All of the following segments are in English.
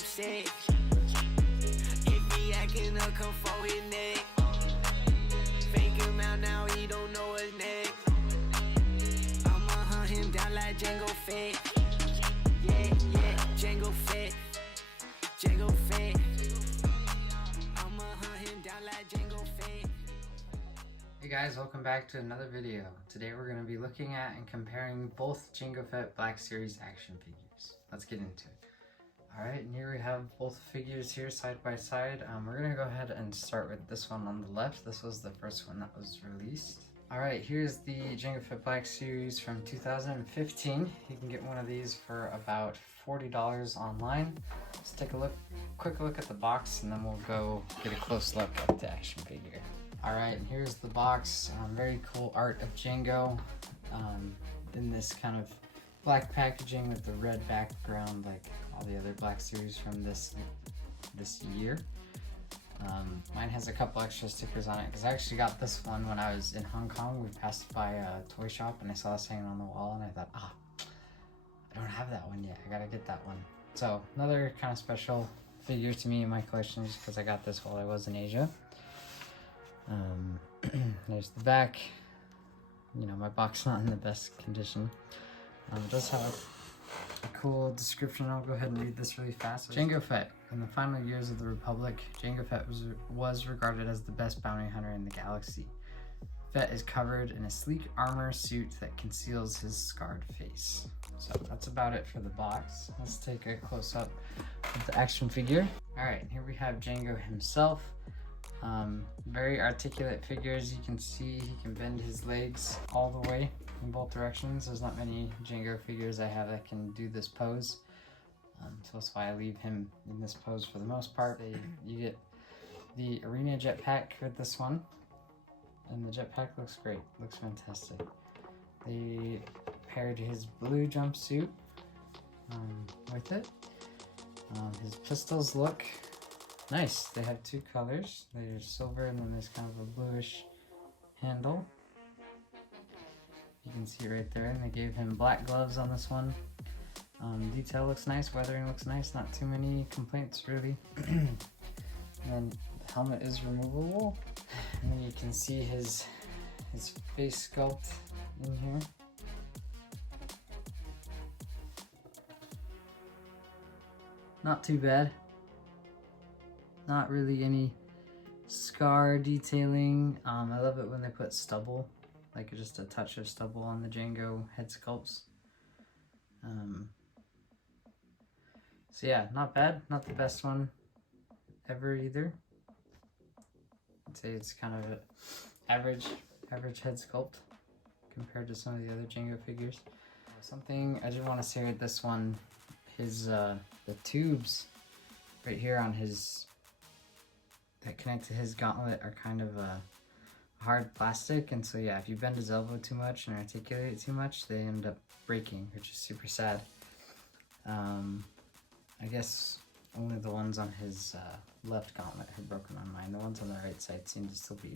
upset. If he acting up, come for his neck. Fake him out now, he don't know his next. I'ma hunt him down like Jango Fett. Yeah, Jango Fett. Jango Fett. I'ma hunt him down like Jango Fett. Hey guys, welcome back to another video. Today we're going to be looking at and comparing both Jango Fett Black Series action figures. Let's get into it. Alright, and here we have both figures here side by side. We're going to go ahead and start with this one on the left. This was the first one that was released. Alright, here's the Jango Fett Black Series from 2015. You can get one of these for about $40 online. Let's take a quick look at the box, and then we'll go get a close look at the action figure. Alright, and here's the box. Very cool art of Jango in this kind of black packaging with the red background like all the other Black Series from this year. Mine has a couple extra stickers on it because I actually got this one when I was in Hong Kong. We passed by a toy shop and I saw this hanging on the wall and I thought, I don't have that one yet. I gotta get that one. So another kind of special figure to me in my collection just because I got this while I was in Asia. There's the back. You know, my box is not in the best condition. It does have a cool description. I'll go ahead and read this really fast. Jango Fett. In the final years of the Republic, Jango Fett was regarded as the best bounty hunter in the galaxy. Fett is covered in a sleek armor suit that conceals his scarred face. So that's about it for the box. Let's take a close-up of the action figure. Alright, here we have Jango himself. Very articulate figures. You can see he can bend his legs all the way in both directions. There's not many Jango figures I have that can do this pose. So that's why I leave him in this pose for the most part. You get the arena jetpack with this one. And the jetpack looks great. Looks fantastic. They paired his blue jumpsuit with it. His pistols look nice. They have two colors. There's silver and then there's kind of a bluish handle. You can see right there. And they gave him black gloves on this one. Detail looks nice. Weathering looks nice. Not too many complaints really. And then the helmet is removable. And then you can see his face sculpt in here. Not too bad. Not really any scar detailing. I love it when they put stubble, like just a touch of stubble on the Jango head sculpts. So yeah, not bad. Not the best one ever either. I'd say it's kind of an average head sculpt compared to some of the other Jango figures. Something I did want to say with this one, the tubes right here on his that connect to his gauntlet are kind of a hard plastic, and so yeah, if you bend his elbow too much and articulate it too much, they end up breaking, which is super sad. I guess only the ones on his left gauntlet have broken on mine. The ones on the right side seem to still be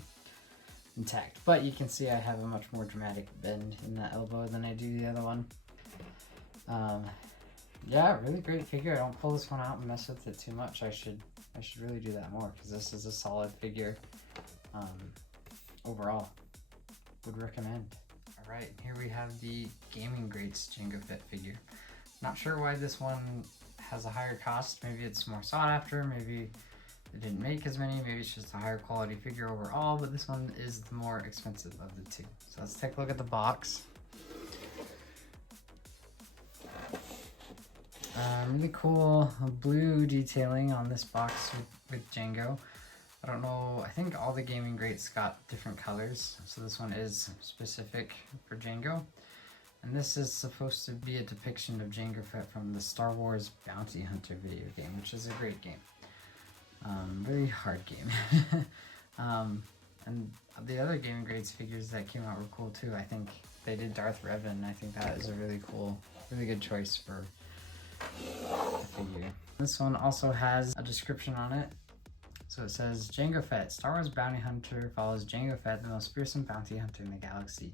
intact, but you can see I have a much more dramatic bend in that elbow than I do the other one. Yeah, really great figure. I don't pull this one out and mess with it too much. I should really do that more because this is a solid figure. Overall, would recommend. All right, here we have the Gaming Greats Jango Fett figure. Not sure why this one has a higher cost. Maybe it's more sought after. Maybe they didn't make as many. Maybe it's just a higher quality figure overall. But this one is the more expensive of the two. So let's take a look at the box. Really cool blue detailing on this box with Jango. I don't know, I think all the Gaming Greats got different colors, so this one is specific for Jango. And this is supposed to be a depiction of Jango Fett from the Star Wars Bounty Hunter video game, which is a great game. Very hard game. And the other Gaming Greats figures that came out were cool too. I think they did Darth Revan. I think that is a really cool, really good choice for the figure. This one also has a description on it. So it says, Jango Fett, Star Wars bounty hunter, follows Jango Fett, the most fearsome bounty hunter in the galaxy,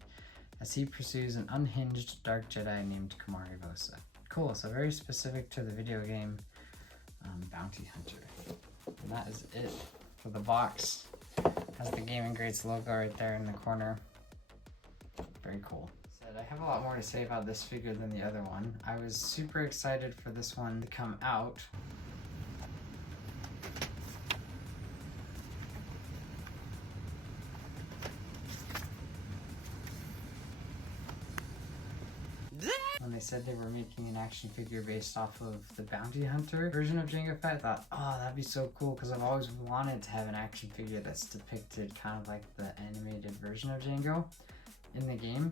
as he pursues an unhinged dark Jedi named Kamari Vosa. Cool, so very specific to the video game. bounty hunter. And that is it for the box. Has the Gaming Greats logo right there in the corner. Very cool. I have a lot more to say about this figure than the other one. I was super excited for this one to come out. When they said they were making an action figure based off of the Bounty Hunter version of Jango Fett, I thought, oh, that'd be so cool, because I've always wanted to have an action figure that's depicted kind of like the animated version of Jango in the game.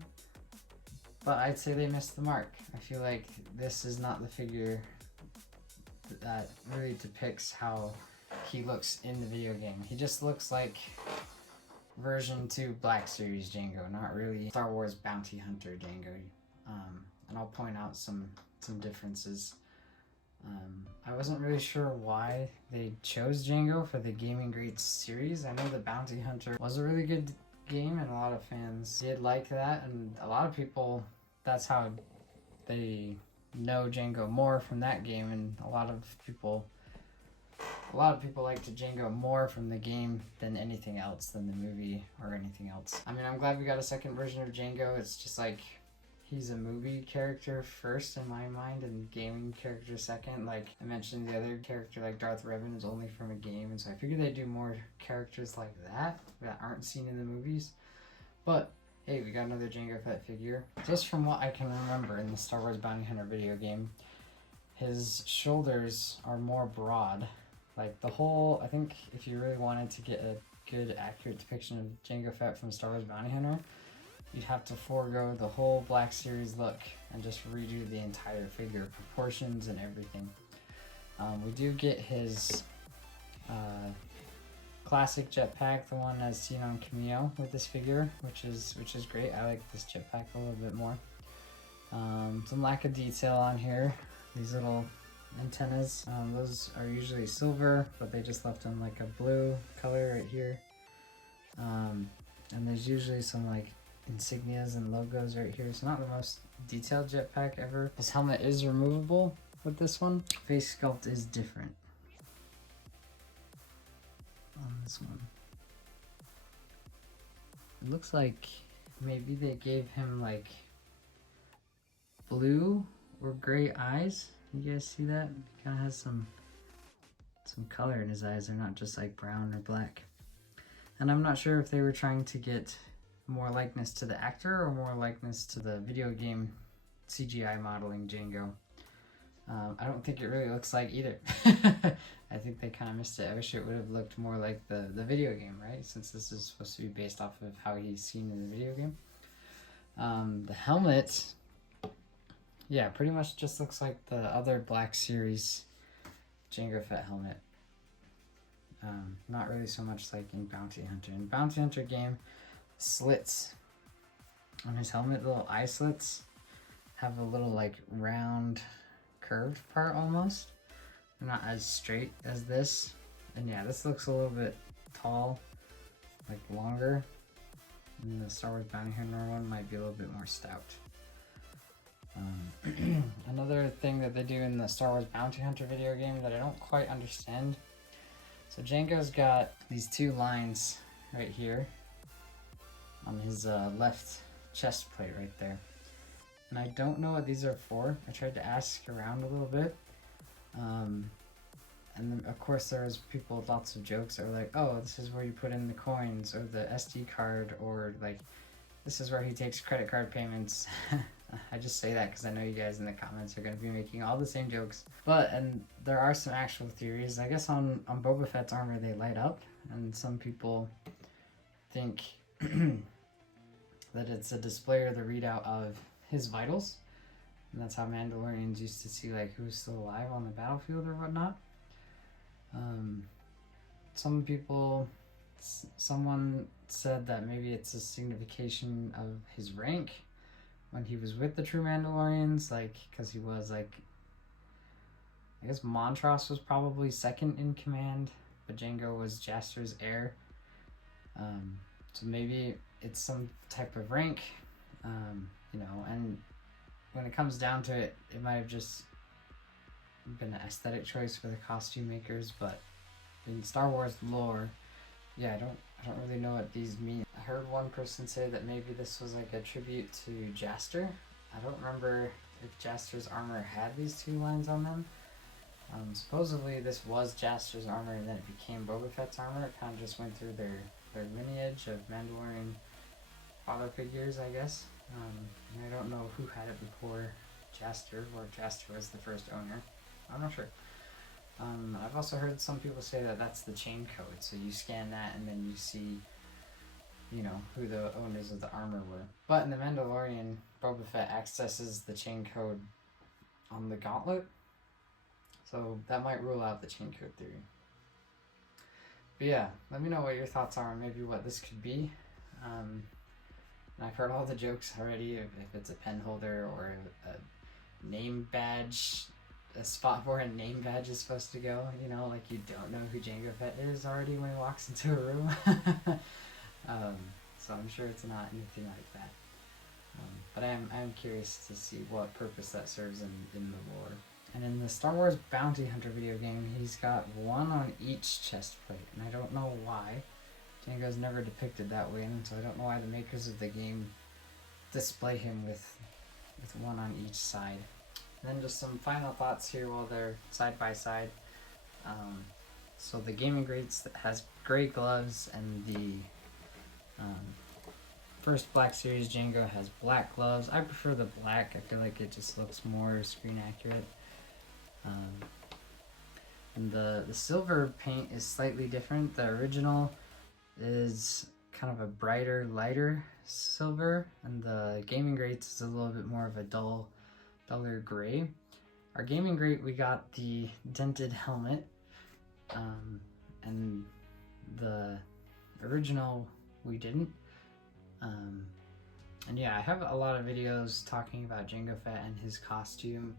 But I'd say they missed the mark. I feel like this is not the figure that really depicts how he looks in the video game. He just looks like version 2 Black Series Jango, not really Star Wars Bounty Hunter Jango. And I'll point out some differences. I wasn't really sure why they chose Jango for the Gaming Greats series. I know the Bounty Hunter was a really good game and a lot of fans did like that, and a lot of people, that's how they know Jango more from that game, and a lot of people liked Jango more from the game than anything else, than the movie or anything else. I mean, I'm glad we got a second version of Jango. It's just like he's a movie character first in my mind and gaming character second. Like I mentioned, the other character like Darth Revan is only from a game, and so I figured they'd do more characters like that aren't seen in the movies. But hey, we got another Jango Fett figure. Just from what I can remember in the Star Wars Bounty Hunter video game, his shoulders are more broad. Like the whole, I think if you really wanted to get a good accurate depiction of Jango Fett from Star Wars Bounty Hunter, you'd have to forego the whole Black Series look and just redo the entire figure, proportions and everything. We do get his classic jetpack, the one as seen on Cameo with this figure, which is great. I like this jetpack a little bit more. Some lack of detail on here. These little antennas, those are usually silver, but they just left them like a blue color right here. And there's usually some like insignias and logos right here. It's not the most detailed jetpack ever. This helmet is removable with this one. Face sculpt is different on this one. It looks like maybe they gave him like blue or gray eyes. You guys see that? He kind of has some color in his eyes. They're not just like brown or black. And I'm not sure if they were trying to get more likeness to the actor or more likeness to the video game CGI modeling Jango. I don't think it really looks like either. I think they kind of missed it. I wish it would have looked more like the video game, right? Since this is supposed to be based off of how he's seen in the video game. The helmet, yeah, pretty much just looks like the other Black Series Jango Fett helmet. Not really so much like in Bounty Hunter. In Bounty Hunter game, slits on his helmet, the little eye slits, have a little like round curved part almost. They're not as straight as this. And yeah, this looks a little bit tall, like longer. And the Star Wars Bounty Hunter one might be a little bit more stout. Another thing that they do in the Star Wars Bounty Hunter video game that I don't quite understand. So Jango's got these two lines right here on his left chest plate right there. And I don't know what these are for. I tried to ask around a little bit. And then, of course, there was people with lots of jokes that were like, oh, this is where you put in the coins or the SD card, or like, this is where he takes credit card payments. I just say that because I know you guys in the comments are going to be making all the same jokes. But, and there are some actual theories. I guess on Boba Fett's armor they light up, and some people think that it's a display or the readout of his vitals. And that's how Mandalorians used to see like who's still alive on the battlefield or whatnot. Some people, someone said that maybe it's a signification of his rank when he was with the true Mandalorians, like, because he was like, I guess Montross was probably second in command, but Jango was Jaster's heir. So maybe it's some type of rank, you know, and when it comes down to it, it might have just been an aesthetic choice for the costume makers, but in Star Wars lore, yeah, I don't really know what these mean. I heard one person say that maybe this was like a tribute to Jaster. I don't remember if Jaster's armor had these two lines on them. Supposedly this was Jaster's armor and then it became Boba Fett's armor. It kind of just went through their lineage of Mandalorian father figures, I guess. And I don't know who had it before Jaster, or Jaster was the first owner. I'm not sure. I've also heard some people say that that's the chain code, so you scan that and then you see, you know, who the owners of the armor were. But in The Mandalorian, Boba Fett accesses the chain code on the gauntlet, so that might rule out the chain code theory. But yeah, let me know what your thoughts are on maybe what this could be. And I've heard all the jokes already, if it's a pen holder or a name badge, a spot where a name badge is supposed to go, you know, like you don't know who Jango Fett is already when he walks into a room. So I'm sure it's not anything like that. But I am curious to see what purpose that serves in the lore. And in the Star Wars Bounty Hunter video game, he's got one on each chest plate, and I don't know why. Jango's never depicted that way, and so I don't know why the makers of the game display him with one on each side. And then just some final thoughts here while they're side by side. So the Gaming Greats has gray gloves, and the first Black Series Jango has black gloves. I prefer the black. I feel like it just looks more screen accurate. And the silver paint is slightly different. The original is kind of a brighter, lighter silver, and the Gaming Greats is a little bit more of a duller gray. Our Gaming Grate, we got the dented helmet, and the original we didn't. And yeah, I have a lot of videos talking about Jango Fett and his costume,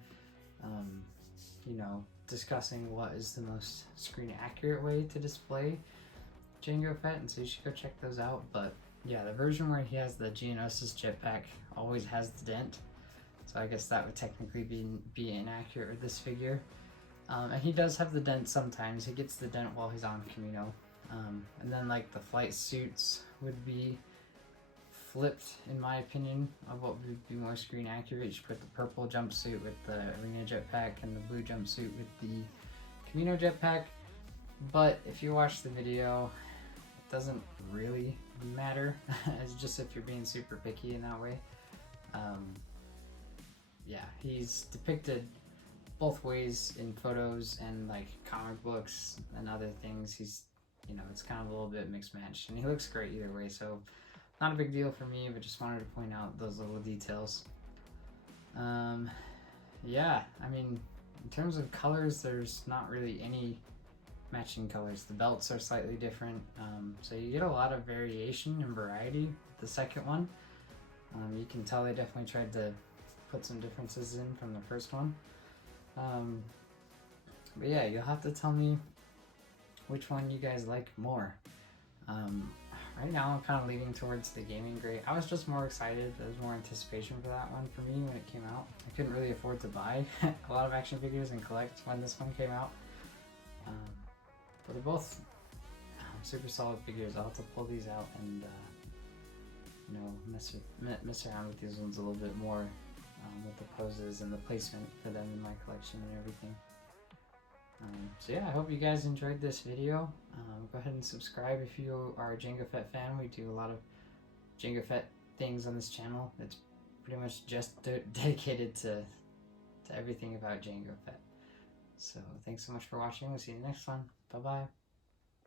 you know, discussing what is the most screen accurate way to display Jango Fett, and so you should go check those out. But yeah, the version where he has the Geonosis jetpack always has the dent, so I guess that would technically be inaccurate with this figure. And he does have the dent sometimes. He gets the dent while he's on Kamino. And then like the flight suits would be flipped, in my opinion, of what would be more screen accurate. You should put the purple jumpsuit with the Arena jetpack and the blue jumpsuit with the Kamino jetpack. But if you watch the video, it doesn't really matter. It's just if you're being super picky in that way. Yeah, he's depicted both ways in photos and like comic books and other things. He's, you know, it's kind of a little bit mixed matched, and he looks great either way, so not a big deal for me, but just wanted to point out those little details. Yeah, I mean, in terms of colors, there's not really any matching colors. The belts are slightly different, so you get a lot of variation and variety with the second one. You can tell they definitely tried to put some differences in from the first one. But yeah, you'll have to tell me which one you guys like more. Right now I'm kind of leaning towards the Gaming Grate. I was just more excited. There was more anticipation for that one for me when it came out. I couldn't really afford to buy a lot of action figures and collect when this one came out. But they're both super solid figures. I'll have to pull these out and you know, mess around with these ones a little bit more with the poses and the placement for them in my collection and everything. So yeah, I hope you guys enjoyed this video. Go ahead and subscribe if you are a Jango Fett fan. We do a lot of Jango Fett things on this channel. It's pretty much just dedicated to everything about Jango Fett. So thanks so much for watching. We'll see you next one. Bye bye.